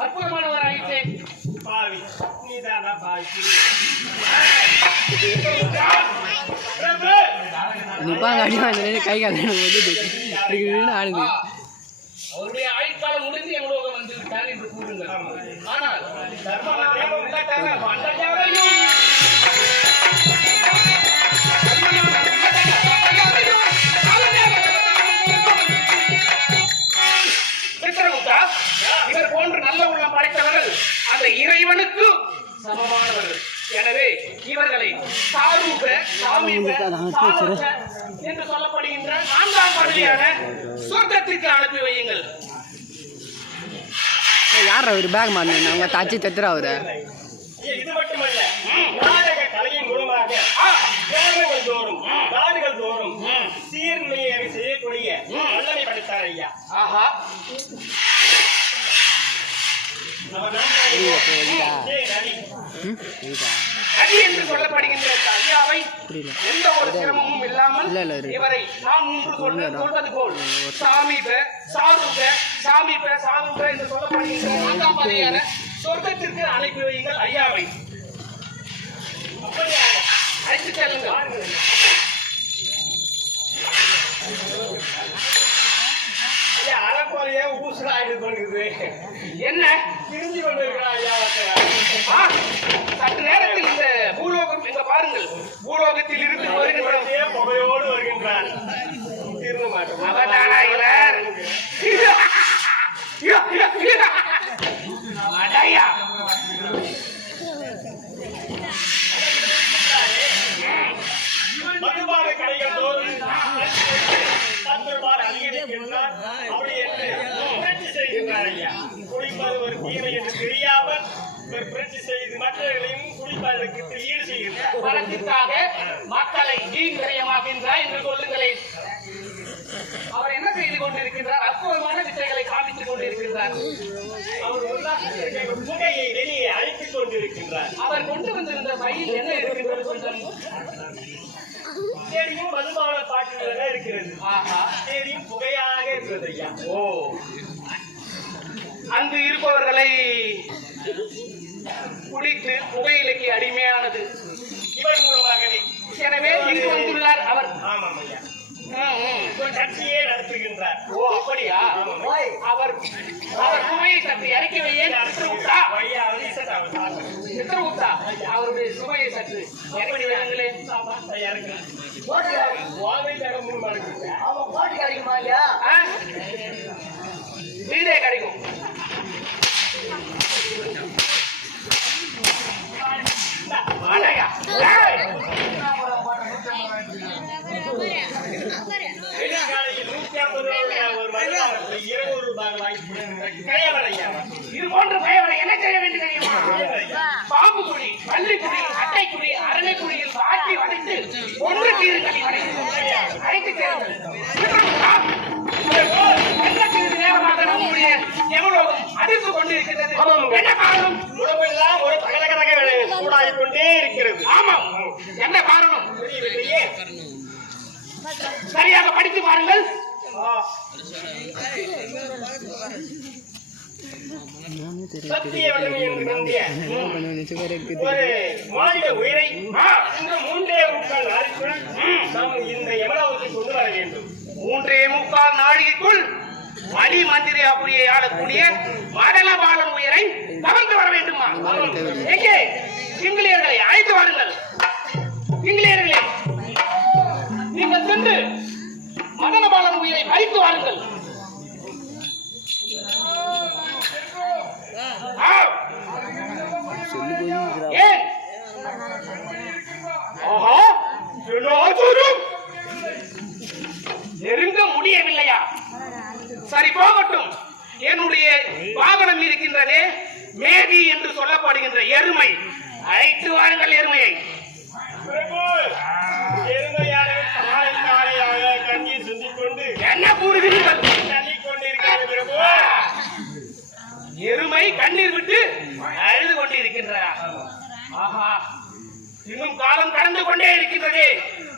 அற்புதமானவராயிட்டே பாவி நீதானா பாவி கை கால ஆடுது. அவருடைய ஆயுட்காலம் முடிந்து எவ்வளவு வந்து விட்டார் என்று கூறுங்கள். ஆனால் சித்திரகுப்தா, இவர் போன்ற நல்ல உள்ளம் படைத்தவர்கள் அந்த இறைவனுக்கு சமமானவர்கள். எனவே இவர்களை சாரூப சாமீப சாலோக என்று சொல்லப்படுகின்ற 4ஆம் பதவியான சொர்க்கத்திற்கு அனுப்பி வையுங்கள். யார் அவர் பேக் மாறின அவங்க தச்சு தத்துற அவரு. இது மட்டுமல்ல, நாடக கலையின் மூலமாக கிராமங்கள் தோறும் நாடுகள் தோறும் சீர்மையை செய்யக்கூடிய வல்லமை படைத்தார் ஐயா. ஆஹா, அடி என்று சொல்லப்படுகின்ற ஐயாவை எந்த ஒரு சிரமமும் இல்லாமல் இவரை நாம் முன்பு சொல்வது போல் சாமீப சாரூப சாமீப சாரூப என்று சொல்லப்படுகின்ற 4ஆம் பதவியான சொர்க்கத்திற்கு அனுப்பி வையுங்கள் ஐயாவை. அப்படியாக அழைத்து செல்லுங்கள். அறக்குறைய ஊசுகாயிடு கொண்டு என்ன திரும்பி கொண்டிருக்கிறார் ஐயா. சற்று நேரத்தில் இந்த பூலோகம் எங்க பாருங்கள், பூலோகத்தில் இருந்து வருகின்ற புகையோடு வருகின்றார். திரும்ப மாட்டோம் மதுபான கடைகள் தோறும் அதிகரிக்கின்றார். அப்படி என்று புரட்சி செய்கின்றார் ஐயா. குடிப்பது ஒரு தீமை என்று தெரியாமல் புரட்சி செய்து மற்றவர்களையும் குடிப்பதற்கு ஈடு செய்கின்றார். பணத்திற்காக மக்களை வீண்விரயமாகின்றார் என்று சொல்லுங்களேன். அவர் என்ன செய்து கொண்டிருக்கின்றார்? அற்புதமான வித்தைகளை காமித்துக் கொண்டிருக்கின்றார். அவர் புகையை வெளியே அழைத்துக் கொண்டிருக்கின்றார். அவர் கொண்டு வந்திருந்த பையில் என்ன இருக்கின்றது கொஞ்சம் தேடியும் மதுபான பாட்டில் இருக்கிறது. தேடியும் புகையாக இருக்கிறது ஐயா. ஓ, அங்கு இருப்பவர்களை குடித்து புகையிலைக்கு அடிமையானது இவர் மூலமாகவே. எனவே இங்கு வந்துள்ளார் அவர். ஆமாம் ஐயா, கட்சியே நடத்துகின்றார். ஓ, அப்படியா? அவர் சுமையை சற்று இறக்கி வையே. சித்திரகுப்தா, அவருடைய சுமையை சற்று இறக்கி வைங்களே. வீடே கிடைக்கும். இது போன்ற பயவரை என்ன செய்ய வேண்டும் தெரியுமா? பாம்பு குடி, பள்ளி குடி, அட்டை குடி, அரணை குடியில் ஆட்டி வளைத்து ஒன்று கீழ்களை அழைத்து நேரமாக நம்முடைய எவ்வளவு அதிர்ந்து கொண்டிருக்கிறது. என்ன காரணம்? உடம்பெல்லாம் ஒரு தகதகதக சூடாகிக் கொண்டே இருக்கிறது. ஆமாம், என்ன காரணம்? சரியாக படித்து பாருங்கள். சத்திய வலிமை என்று நம்பிய ஒரு மாநில உயிரை இந்த 3.25 நாளைக்குள் நாம் இந்த யமலோகத்தில் கொண்டு வர வேண்டும். 3.25 நாளைக்குள் மணி மந்திரி அப்படியே ஆளக்கூடிய மதனபாலன் உயிரை கவர்ந்து வர வேண்டுமா? எங்கே சிங்களீர்களை அழைத்து வாருங்கள். சிங்களீர்களே, நீங்கள் சென்று மதனபாலன் உயிரை பறித்து வாருங்கள். ஏன்? நெருங்க முடியவில்லையா? சரி, போகட்டும். என்னுடைய வாகனம் இருக்கின்றதே, மேதி என்று சொல்லப்படுகின்ற எருமை, அழைத்து வாருங்கள் எருமையை. என்ன கூறுகிறீர்கள்? எருமை கண்ணீர் விட்டு அழுது கொண்டிருக்கின்றார். ஆஹா, இன்னும் காலம் கடந்து கொண்டே இருக்கின்றது.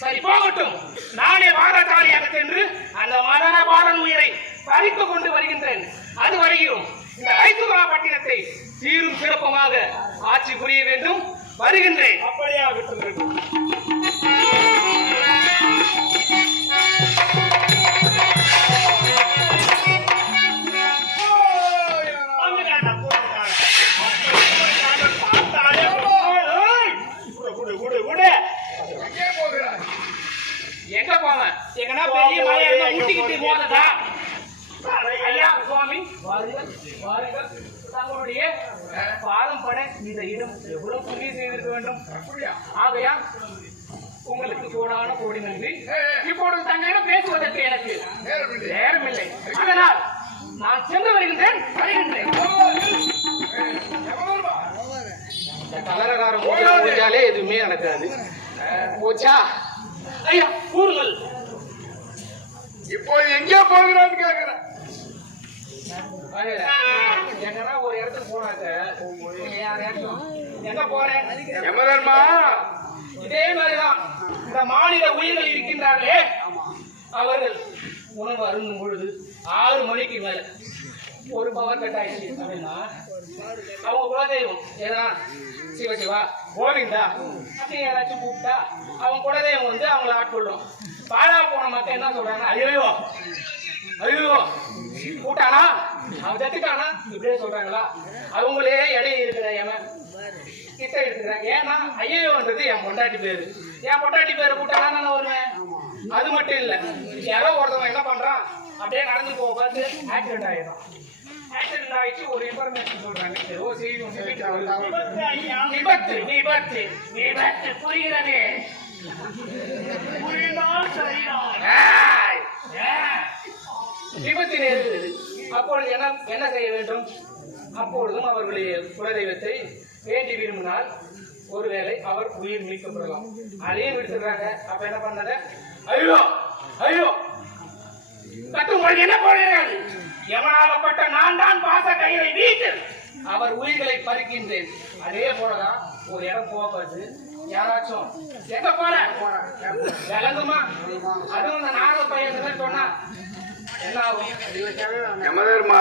சரி போகட்டும், நானே வாராச்சாரியாக சென்று அந்த மதன பாலன் உயிரை பறித்து கொண்டு வருகின்றேன். அதுவரையும் இந்த ஐசுவரா பட்டினத்தை சீரும் சிறப்புமாக ஆட்சி புரிய வேண்டும். வருகின்றேன். அப்படியாகட்டும். எங்க போவேன்? எங்கன்னா பெரிய மலையா இருந்தா ஊட்டிக்கிட்டு போனதா? ஐயா சுவாமி வாருங்கள். தங்களுடைய பாதம் பட இந்த இடம் எவ்வளவு புண்ணியம் செய்திருக்க வேண்டும். ஆகையா உங்களுக்கு கோடான கோடி நன்றி. இப்பொழுது தங்களிடம் பேசுவதற்கு எனக்கு நேரமில்லை. அதனால் நான் சென்று வருகின்றேன். கலரகாரம் போயாலே எதுவுமே நடக்காது. போச்சா ஐயா கூறுங்கள். இப்போ எங்க போகிறான்னு கேக்குறேன். எங்கன்னா ஒரு இடத்துக்கு போனாக்க எங்க போறேன்? யமதர்மா, இதே மாதிரிதான் இந்த மாநில உயிர்கள் இருக்கின்றார்களே, அவர்கள் உணவு அருந்தும் பொழுது 6 மணிக்கு மேல ஒரு பவர் கட் ஆயிடுச்சு அப்படின்னா அவங்க குலதெய்வம் ஏதா சிவசிவா கோவிந்தா அப்படி யாராச்சும் கூப்பிட்டா அவங்க குலதெய்வம் வந்து அவங்கள ஆட்கொள்ளும். பாழா போன மக்கள் என்ன சொல்றாங்க? ஐயோ ஐயோ கூட்டானா அவன் செத்துட்டானா இப்படியே சொல்றாங்களா? அவங்களே இடையே இருக்கிற கிட்ட இருக்கிறாங்க. ஏன்னா ஐயோன்றது என் பொண்டாட்டி பேரு. என் பொண்டாட்டி பேரு கூட்டானா நான் வருவேன். அது மட்டும் இல்ல, யாரோ ஒருத்தவங்க என்ன பண்றான், அப்படியே நடந்து போக பார்த்து ஆக்சிடென்ட் ஆயிடும். ஆக்சிடென்ட் ஆயிடுச்சு ஒரு இன்ஃபர்மேஷன் சொல்றாங்க. ஏதோ செய்தி விபத்து விபத்து விபத்து புரிகிறது. விபத்து நேர்கிறது. அப்பொழுது என்ன செய்ய வேண்டும்? அப்பொழுதும் அவர்களுடைய குலதெய்வத்தை வேண்டி விரும்பினால் ஒருவேளை அவர் உயிர் மீட்கப்படலாம். அதையும் விடுத்துறாங்க. அப்ப என்ன பண்ணாங்க? ஐயோ ஐயோ கட்டும் என்ன போகிறார்கள்? எவனாகப்பட்ட நான் தான் பாச கையை வீட்டு அவர் உயிர்களை பறிக்கின்றேன். அதே போலதான் ஒரு இடம் போகாது. யாராச்சும் எங்க போற விளங்குமா? அதுவும் இந்த நாக பையன் சொன்னா என்ன ஆகும்? யமதர்மா,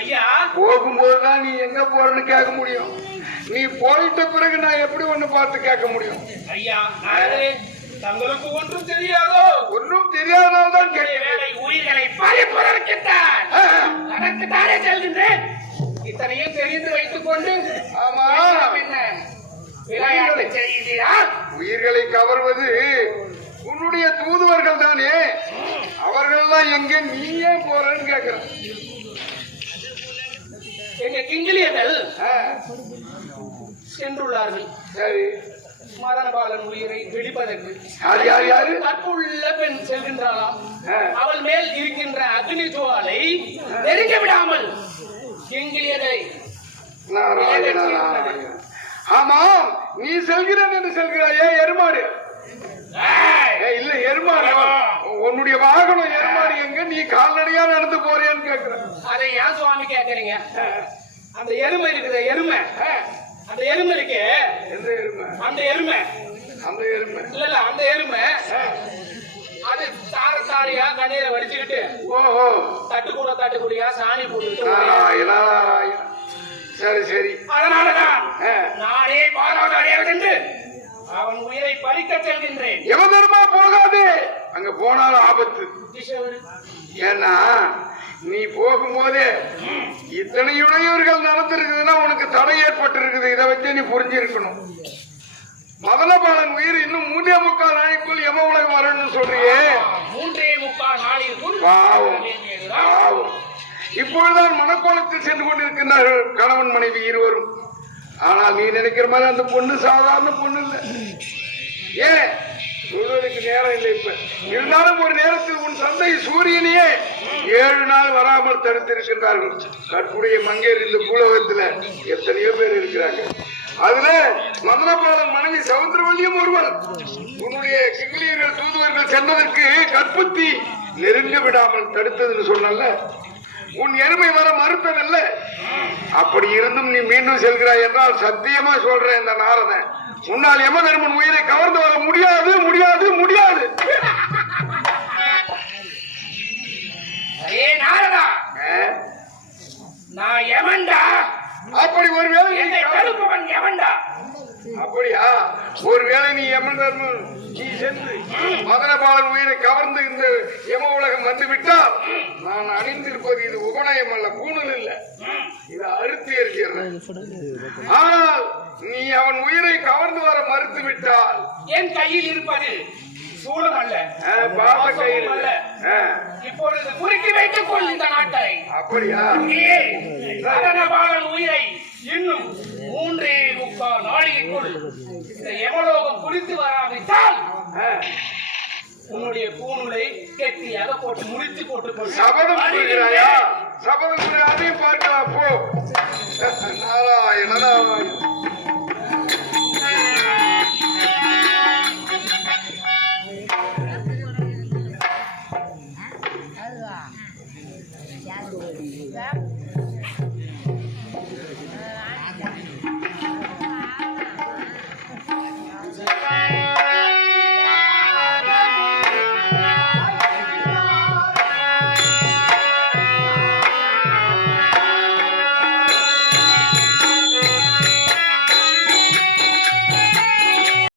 ஐயா போகும்போதுதான் நீ எங்க போறன்னு கேட்க முடியும். நீ போயிட்ட பிறகு நான் எப்படி ஒண்ணு பார்த்து கேட்க முடியும்? ஐயா தங்களுக்கு ஒன்றும் தெரியாதோ? ஒன்றும் தெரியாததான் வேலை உயிர்களை பறிப்பதற்குத்தான் அதற்குத்தானே செல்கின்றேன். இத்தனையும் தெரிந்து வைத்துக் கொண்டு ஆமா விளையாட்டு செய்கிறீரா? உயிர்களை கவர்வது உன்னுடைய தூதுவர்கள் தானே. அவர்கள் தான் எங்க நீ ஏன் போறன்னு கேக்குற. எங்க கிங்கிலியர்கள் சென்றுள்ளார்கள். சரி, மதனபாலன் உயிரை வெடிப்பதற்கு. யாரு கற்புள்ள பெண் செல்கின்றாளாம். அவள் மேல் இருக்கின்ற அக்னி ஜுவாலை நெருங்க விடாமல் கிங்கிலியரை ஆமா நீ செல்கிறேன் என்று செல்கிறாயே எருமாடு. இல்ல எருமாடு, உன்னுடைய வாகனம் எருமாடு எங்க? நீ கால்நடையா நடந்து போறேன்னு கேக்குற. அதை ஏன் சுவாமி கேக்குறீங்க? அந்த எருமை இருக்குது, எருமை. அந்த எருமை இருக்கு. எந்த எருமை? அந்த எருமை. அந்த எருமை இல்ல அந்த எருமை அது தாரியா கண்ணீரை வடிச்சுக்கிட்டு ஓஹோ தட்டுக்கூடியா சாணி போட்டு. சரி சரி, அதனாலதான் நானே பாராதாரியாக சென்று அவன் உயிரை பறிக்க செல்கின்றேன். யமதர்மா போகாது, அங்க போனாலும் ஆபத்து. ஏன்னா நீ போகும்போதே இத்தனை இடையூறுகள் நடந்திருக்குதுன்னா உனக்கு தடை ஏற்பட்டு இருக்குது. இதை வச்சு நீ புரிஞ்சிருக்கணும். மதனபாலன் உயிர் இன்னும் 3.25 நாளைக்குள் யம உலகம் வரணும்னு சொல்றியே. 3.25 நாளைக்குள் பாவம் பாவம். இப்பொழுதுதான் மனக்கோலத்தில் சென்று கொண்டிருக்கின்றார்கள் கணவன் மனைவி இருவரும். ஆனால் நீ நினைக்கிற மாதிரி அந்த பொண்ணு சாதாரண பொண்ணு இல்லை. ஏன் சொல்வதற்கு நேரம் இல்லை. இப்ப இருந்தாலும் ஒரு நேரத்தில் உன் தந்தை சூரியனையே 7 நாள் வராமல் தடுத்திருக்கின்றார்கள். கற்புடைய மங்கையர் இந்த பூலோகத்துல எத்தனையோ பேர் இருக்கிறாங்க. அதுல மதனபாலன் மனைவி சவுந்தரவல்லியும் ஒருவர். உன்னுடைய கிங்கிலியர்கள் தூதுவர்கள் சென்றதற்கு கற்புத்தி நெருங்க விடாமல் தடுத்ததுன்னு சொன்னல. உன் எருமை வர மறுத்ததல்ல. அப்படி இருந்தும் நீ மீண்டும் செல்கிறாய் என்றால் சத்தியமா சொல்றேன், இந்த நாரதன் உன்னால் யமதர்மன் உயிரை கவர்ந்து வர முடியாது முடியாது முடியாது. அரே நாரதா, நான் யமன்டா. அப்படி ஒருவேளை என்னை தடுப்பவன் யமன்டா. அப்படியா? ஒருவேளை நீ யமதர்மன் நீ சென்று மதனபாலன் உயிரை கவர்ந்து இந்த யம உலகம் வந்து விட்டால் நான் அணிந்திருப்பது இது உபநயம் அல்ல, பூணல் இல்ல, இதை அறுத்து எறிகிறேன். ஆனால் நீ அவன் உயிரை கவர்ந்து வர மறுத்து விட்டால் என் கையில் இருப்பது சூலம் அல்ல, பாச கையில் அல்ல. இப்பொழுது குறுக்கி வைத்துக் கொள் இந்த நாட்டை. அப்படியா? மதனபாலன் உயிரை இன்னும் 3.25 நாளிகைக்குள் இந்த யமலோகம் குடித்து வராவிட்டால் உன்னுடைய பூணூலை கெட்டியாக போட்டு முடித்து போட்டுக்கொள். சபதம் புரிகிறாயா? சபதம் புரிய அதையும் பார்க்கலாம் போ. நாராயண நாராயண.